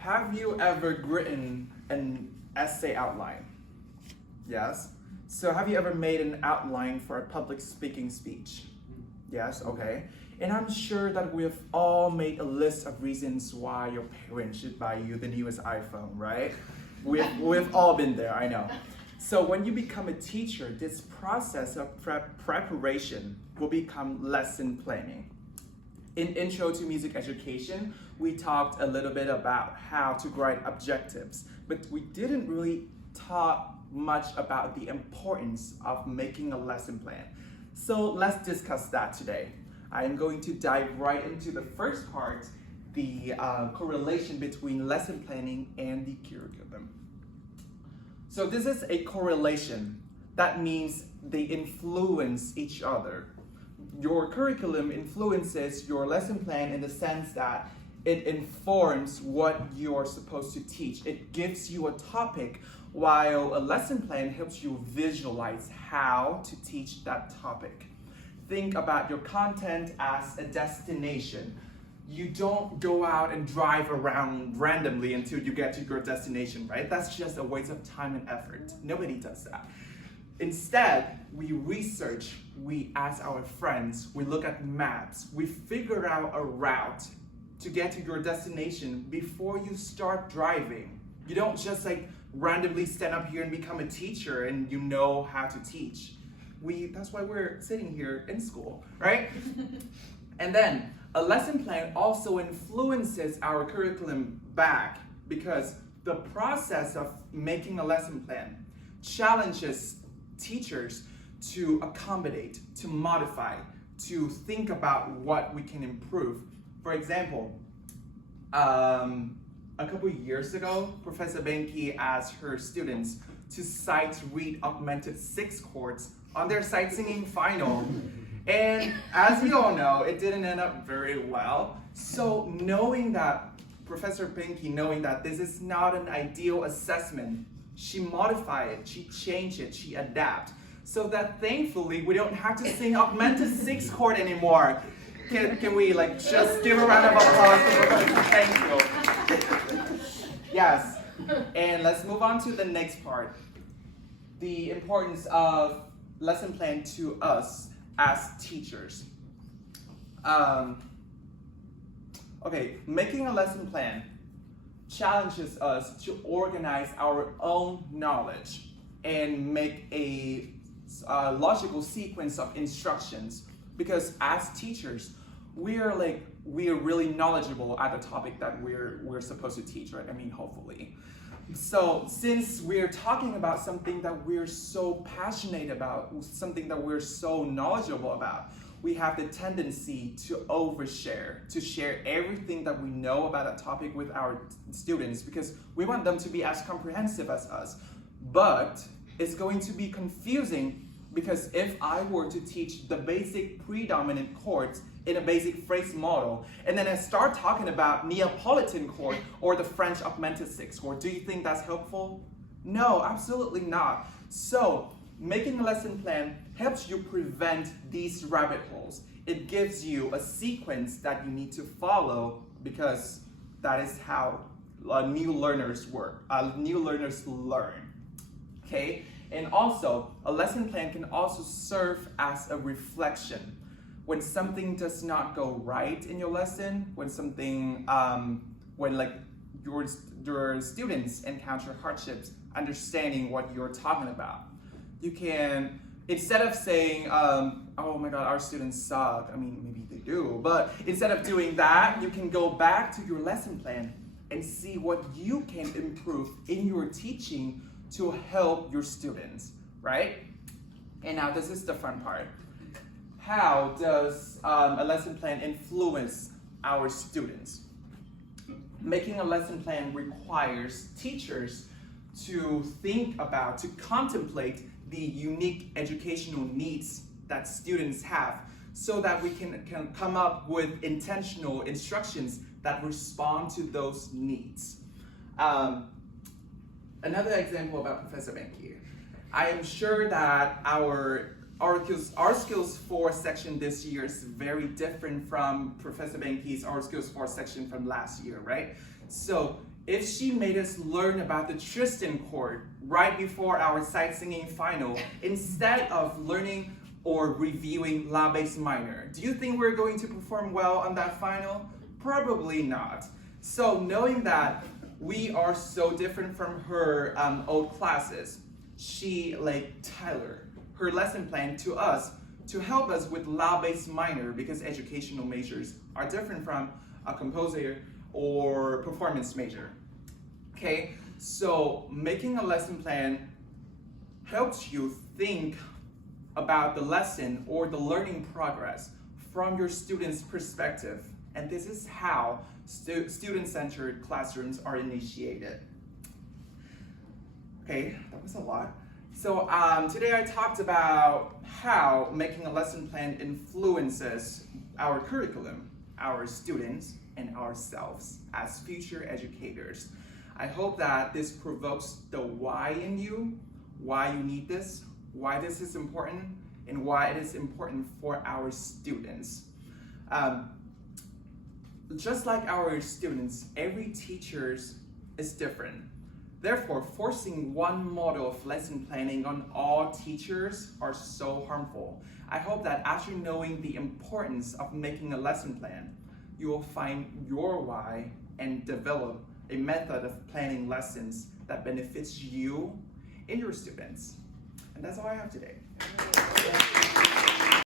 Have you ever written an essay outline? Yes. So have you ever made an outline for a public speaking speech? Yes, okay. And I'm sure that we've all made a list of reasons why your parents should buy you the newest iPhone, right? We've all been there, I know. So when you become a teacher, this process of preparation will become lesson planning. In Intro to Music Education, we talked a little bit about how to write objectives, but we didn't really talk much about the importance of making a lesson plan. So let's discuss that today. I am going to dive right into the first part, the correlation between lesson planning and the curriculum. So this is a correlation. That means they influence each other. Your curriculum influences your lesson plan in the sense that it informs what you're supposed to teach. It gives you a topic, while a lesson plan helps you visualize how to teach that topic. Think about your content as a destination. You don't go out and drive around randomly until you get to your destination, right? That's just a waste of time and effort. Nobody does that. Instead, we research, we ask our friends, we look at maps, we figure out a route to get to your destination before you start driving. You don't just randomly stand up here and become a teacher and you know how to teach. That's why we're sitting here in school, right? And then a lesson plan also influences our curriculum back because the process of making a lesson plan challenges teachers to accommodate, to modify, to think about what we can improve. For example, a couple of years ago, Professor Banke asked her students to sight read augmented 6 chords on their sight singing final. And as we all know, it didn't end up very well. So knowing that, Professor Banke, knowing that this is not an ideal assessment, she modified it, she changed it, she adapted, so that thankfully we don't have to sing augmented 6 chord anymore. Can we just give a round of applause for Professor? Thank you. Yes, and let's move on to the next part. The importance of lesson plan to us as teachers. Okay, making a lesson plan challenges us to organize our own knowledge and make a logical sequence of instructions, because as teachers we are really knowledgeable at the topic that we're supposed to teach, right? I mean, hopefully. So since we're talking about something that we're so passionate about, something that we're so knowledgeable about, we have the tendency to overshare, to share everything that we know about a topic with our students because we want them to be as comprehensive as us. But it's going to be confusing because if I were to teach the basic predominant chords in a basic phrase model, and then I start talking about Neapolitan chord or the French augmented 6 chord, do you think that's helpful? No, absolutely not. So making a lesson plan helps you prevent these rabbit holes. It gives you a sequence that you need to follow because that is how new learners work. New learners learn. Okay? And also, a lesson plan can also serve as a reflection. When something does not go right in your lesson, when something, your students encounter hardships, understanding what you're talking about, you can, instead of saying, oh my God, our students suck, I mean, maybe they do, but instead of doing that, you can go back to your lesson plan and see what you can improve in your teaching to help your students, right? And now this is the fun part. How does a lesson plan influence our students? Making a lesson plan requires teachers to think about, to contemplate the unique educational needs that students have so that we can come up with intentional instructions that respond to those needs. Another example about Professor Banke. I am sure that our Skills IV section this year is very different from Professor Banke's Aural Skills IV section from last year, right? So if she made us learn about the Tristan chord right before our sight singing final, instead of learning or reviewing La bass minor, do you think we're going to perform well on that final? Probably not. So knowing that we are so different from her old classes, she tailored her lesson plan to us to help us with La bass minor, because educational majors are different from a composer or performance major. Okay, so making a lesson plan helps you think about the lesson or the learning progress from your student's perspective. And this is how student-centered classrooms are initiated. Okay, that was a lot. So today I talked about how making a lesson plan influences our curriculum, our students, and ourselves as future educators. I hope that this provokes the why in you, why you need this, why this is important, and why it is important for our students. Just like our students, every teacher is different. Therefore, forcing one model of lesson planning on all teachers are so harmful. I hope that after knowing the importance of making a lesson plan, you will find your why and develop a method of planning lessons that benefits you and your students. And that's all I have today.